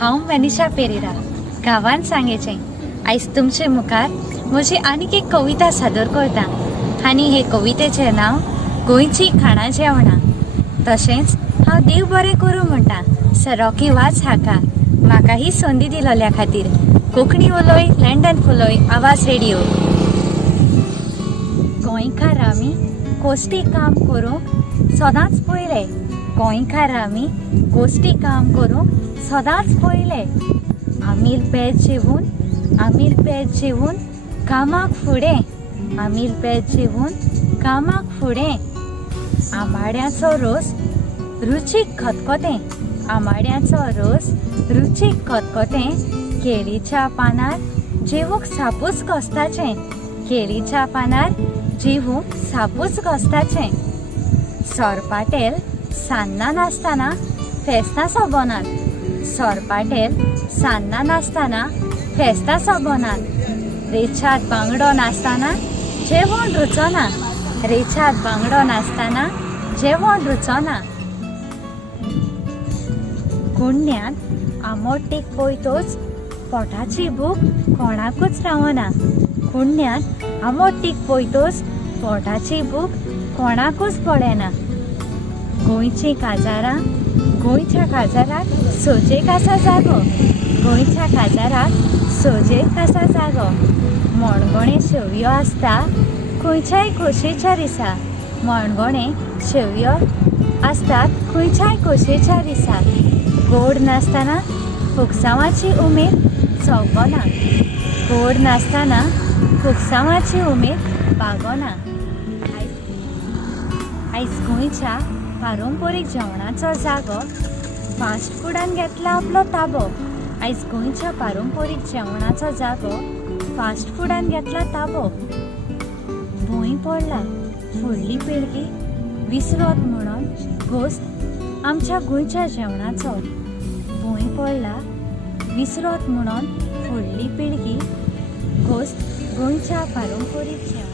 हांव मनीषा पेरेरा गांवांत सांगेचें आयज तुमचे मुखार म्हजी आनीक एक कविता सादर करता आनी हे कवितेचें नांव गोंयची खाणां जेवणां। तशेंच हांव देव बरें करूं म्हणटा सरोकी वाज हाका म्हाका ही संदी दिलोल्या खातीर। कोंकणी उलोय लंडन फुलोय आवाज रेडिओ। गोंयकार आमी कोश्टी काम करूंक सदांच पयले, गोंयकार आमी कोश्टी काम करूंक सदांच पयले। आमील पेज जेवून कामाक फुडें, आमील पेज जेवून कामाक फुडें। आंबाड्याचो रोस रुचीक खतखतें, आंबाड्याचो रोस रुचीक खतखतें। केळीच्या पानार जेवूंक सापूच घोस्ताचें, केळीच्या पानार जेवूंक सापूच घोस्ताचें। सोरपाटेल सान्नां नासतना फेस्तां सोबनात, सोरपाटेल सान्नां नासतना फेस्तां सोबनात। रेचाद बांगडो नासतना जेवण रुचना, रेचाद बांगडो नासतना जेवण रुचना। कुंड्यांत आमोटीक पयतोच पोटाची भूक कोणाकूच रावना, कुंड्यांत आमोटीक पयतोच पोटाची भूक कोणाकूच पडेना। गोंयची काजारां गोंयच्या काजाराक सोजेक आसा जागो, गोंयच्या काजाराक सोजेक आसा जागो। मणगणे शेवयो आसता खंयच्याय खोशेच्या दिसा, मणगणे शेवयो आसतात खंयच्याय खोशेच्या दिसा। गोड नासतना फुगसांवाची उमेद सोंपना, गोड नासतना फुगसांवाची उमेद भागना। आयज गोंयच्या पारंपरीक जेवणाचो जागो फास्ट फुडान घेतला आपलो ताबो, आयज गोंयच्या पारंपरीक जेवणाचो जागो फास्ट फुडान घेतला ताबो। भंय पडला फुडली पिळगी विसरत म्हणून घोस्त आमच्या गोंयच्या जेवणाचो, भंय पडला विसरत म्हणून फुडली पिळगी घोस्त गोंयच्या पारंपरीक जेवणाचो।